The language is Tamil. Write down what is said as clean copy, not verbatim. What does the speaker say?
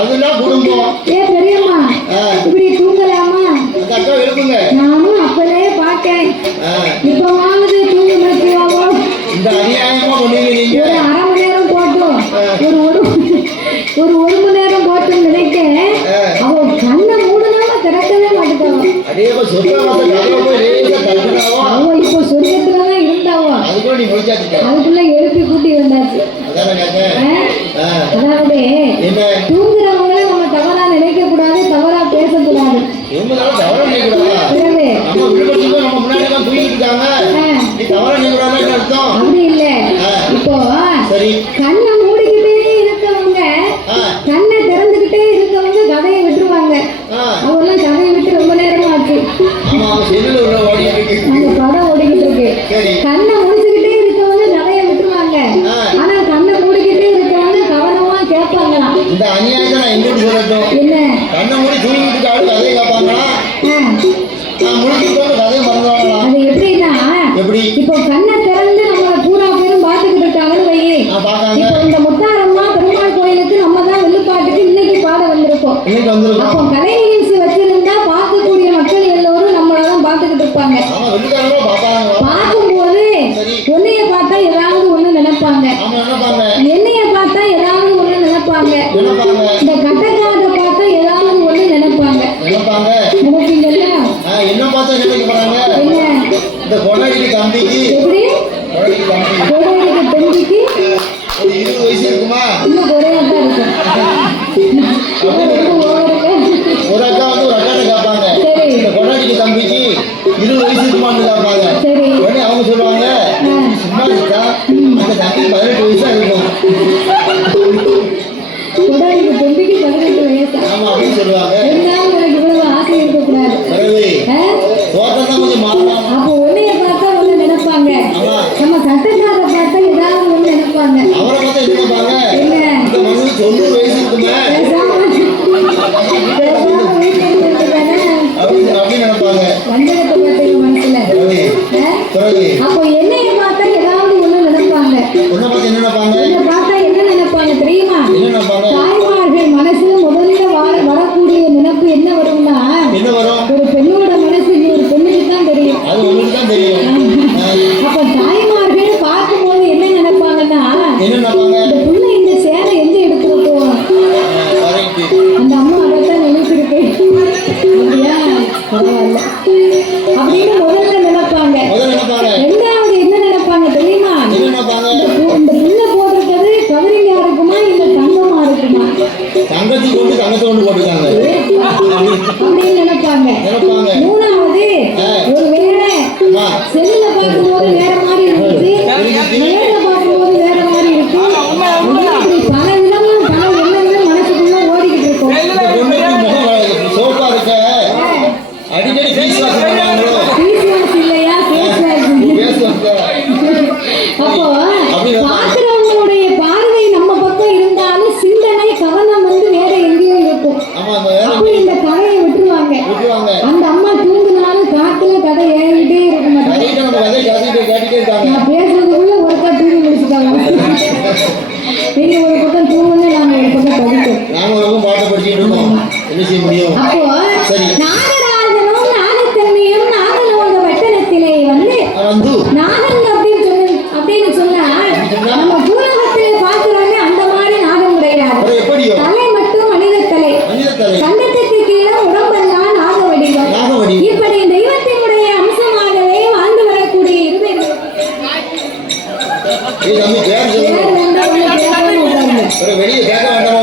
அதுதான் குடும்பம். பெரியம்மா இப்படி தூங்கலாமா? அக்கா எழுப்புங்க. நானும் அப்பவே பார்த்தேன். இப்ப வாங்குது தூங்க மாட்டேவாவோ. இந்த அநியாயமா பண்ணுவீங்க நீங்க. ஒரு அரை மணி நேரம் போட்டோம், ஒரு மணி நேரம் போட்டோம் நினைக்கிறேன். அவ கண்ணை மூடனாம திறக்கவே மாட்டேங்காவோ. அடேப்பா சொர்க்கவாச கதவை போய் லேசா தள்ளுனாவோ. அவ இப்போ சொர்க்கத்துலதான் இருந்தாவோ. அதுக்குள்ள நீ முடிச்சாச்சு. அதுக்குள்ள எழுப்பி கூட்டி வந்தாச்சு. அதாவது என்ன தூங்குறவங்கள நம்ம தவறா நினைக்க கூடாது, தவறா பேசக்கூடாது. தவறா நினைக்க கூடாது. நம்ம விழுப்புரத்துல நம்ம முன்னாடி தான் தூங்கிட்டு இருக்காங்க. நீ தவறா நினைக்க கூடாதுன்னு அர்த்தம். அப்படி இல்ல. இப்போ சரி கண்ணை மூடிக்கிட்டே இருக்கவங்க, கண்ணை திறந்துகிட்டே இருக்கவங்க கதையை விட்டுருவாங்க. அவெல்லாம் கதையை விட்டு ரொம்ப நேரமா ஆச்சு. ஆமா செல்லுல உள்ள ஓடிட்டு இருக்கு. அந்த படம் ஓடிக்கிட்டு இருக்கு. கண்ணை முடிச்சுக்கிட்டே இருக்கவங்க கதையை விட்டுருவாங்க. ஆனா கண்ணை மூடிக்கிட்டே இருக்கவங்க கவனமா கேட்பாங்களாம். இந்த அநியாயத்தை நான் எங்கிட்டு சொல்லட்டும்? என்ன கண்ணை மூடி தூங்கிட்டு ஆளு கதையை கேட்பாங்களா? நான் முடிச்சுட்டு கதையை மறந்துவாங்களா? அது எப்படின்னா, எப்படி இப்போ கண்ணை திறந்து நம்மள பூரா பேரும் பாத்துக்கிட்டு இருக்காங்கன்னு வை. இப்போ இந்த முத்தாரம்மா பெருமாள் கோயிலுக்கு நம்ம தான் வெள்ளுப்பாட்டுக்கு இன்னைக்கு பாட வந்திருக்கோம். அப்போ கலை நிகழ்ச்சி வச்சிருந்தா பார்க்கக்கூடிய மக்கள் எல்லோரும் நம்மளதான் பாத்துக்கிட்டு இருப்பாங்க. பார்க்கும்போது உன்னைய பார்த்தா ஏதாவது ஒண்ணு நினைப்பாங்க, என்னைய பார்த்தா ஏதாவது ஒண்ணு நினைப்பாங்க, இந்த கட்டக்காத பார்த்தா ஏதாவது ஒண்ணு நினைப்பாங்க. நினைப்பீங்கல்ல? என்ன பார்த்தா நினைக்க போறாங்க? இந்த கொடைக்கு தம்பிக்கு எப்படி கொடைக்கு தம்பிக்கு ஒரு 20 வயசு இருக்குமா? இன்னும் குறையா தான் இருக்கும். ஒரு அக்கா வந்து ஒரு அக்காட்ட கேட்பாங்க, இந்த கொடைக்கு தம்பிக்கு 20 வயசு இருக்குமான்னு கேட்பாங்க. உடனே அவங்க சொல்லுவாங்க, சும்மா இருக்கா அந்த தம்பி 18 வயசா இருக்கும். கொடைக்கு தம்பிக்கு 18 வயசா? ஆமா அப்படின்னு சொல்லுவாங்க. இவ்வளவு ஆசை இருக்கக்கூடாது. தோட்டம் கொஞ்சம் மாறலாம். அப்போ உன்னைய பார்த்தா ஒண்ணு நினைப்பாங்க, நம்ம கட்டக்காத பார்த்தா ஏதாவது ஒண்ணு நினைப்பாங்க. அவரை பார்த்தா என்ன நினைப்பாங்க? இந்த மனுஷன் 90 வயசு இருக்குமே அப்படின்னு நினைப்பாங்க. வஞ்சகத்தை பார்த்தீங்க மனசுல. அப்போ என்னைய பார்த்தா ஏதாவது ஒண்ணு நினைப்பாங்க. உன்னை பார்த்து என்ன நினைப்பாங்க? என்னை பார்த்தா என்ன நினைப்பாங்க தெரியுமா? என்ன நினைப்பாங்க? தாய்மார்கள் மனசுல முதல்ல வரக்கூடிய நினைப்பு என்ன வரும்னா, என்ன வரும்? ஒரு பெண்ணோட மனசு ஒரு பெண்ணுக்கு தான் தெரியும். அது உங்களுக்கு தான் தெரியும். அப்ப தாய்மார்கள் பார்க்கும்போது என்ன நினைப்பாங்கன்னா, என்ன நினைப்பாங்க? இந்த புள்ள இந்த சேரை எங்க எடுத்துட்டு போவோம், அந்த அம்மா அதைத்தான் நினைச்சிருக்கு. அப்படியா? பரவாயில்ல அப்படின்னு முதல்ல நினைப்பாங்க. ரெண்டாவது என்ன நினைப்பாங்க தெரியுமா? இந்த புள்ள போட்டிருக்கிறது கவரிங்கா இருக்குமா இல்ல தங்கமா இருக்குமா? தங்கத்தை கொண்டு போட்டுருக்காங்க அப்படின்னு நினைப்பாங்க. மூணாவது ஒருவேளை செல்லுல பார்க்கும்போது வேற மாதிரி இருந்துச்சு, நேர்ல பார்க்கும்போது வேற மாதிரி இருக்கு. இப்படி பல விதமும் பல எண்ணங்களும் மனசுக்குள்ள ஓடிக்கிட்டு இருக்கும். சோப்பா இருக்க அடிக்கடி ஃபீஸ் வாசி பண்ணுவாங்களோ? ஃபீஸ் வாசி இல்லையா, ஃபேஸ் வாசி. அப்போ பார்க்கிறவங்களுடைய பார்வை நம்ம பக்கம் இருந்தாலும் சிந்தனை கவனம் வந்து வேற எங்கேயோ இருக்கும். அப்போ இந்த கதையை விட்டுருவாங்க. அந்த அம்மா தூங்குனாலும் காத்துல கதை ஏறிட்டே இருக்க மாட்டாங்க. நான் பேசுறதுக்குள்ள ஒருக்கா தூங்கி முடிச்சுட்டாங்க. நீங்க ஒரு பக்கம் தூங்குங்க, நாம ஒரு பக்கம் படிப்போம். பாட்டை படிச்சுட்டு இருக்கோம். என்ன செய்ய முடியும்? அப்போ நாகராஜனும் நாகத்தன்மையும் நாகலோக வட்டனத்திலே வந்து நாகன் அப்படின்னு சொன்னா நம்ம பூலகத்திலே பார்க்கிறோமே அந்த மாதிரி நாகம் கிடையாது. தலை மட்டும் மனித தலை, கண்டத்துக்கு கீழே உடம்பெல்லாம் நாக வடிவம். இப்படி தெய்வத்தினுடைய அம்சமாகவே வாழ்ந்து வரக்கூடிய இருவர்கள் வெளியே கேட்க வேண்டாமா?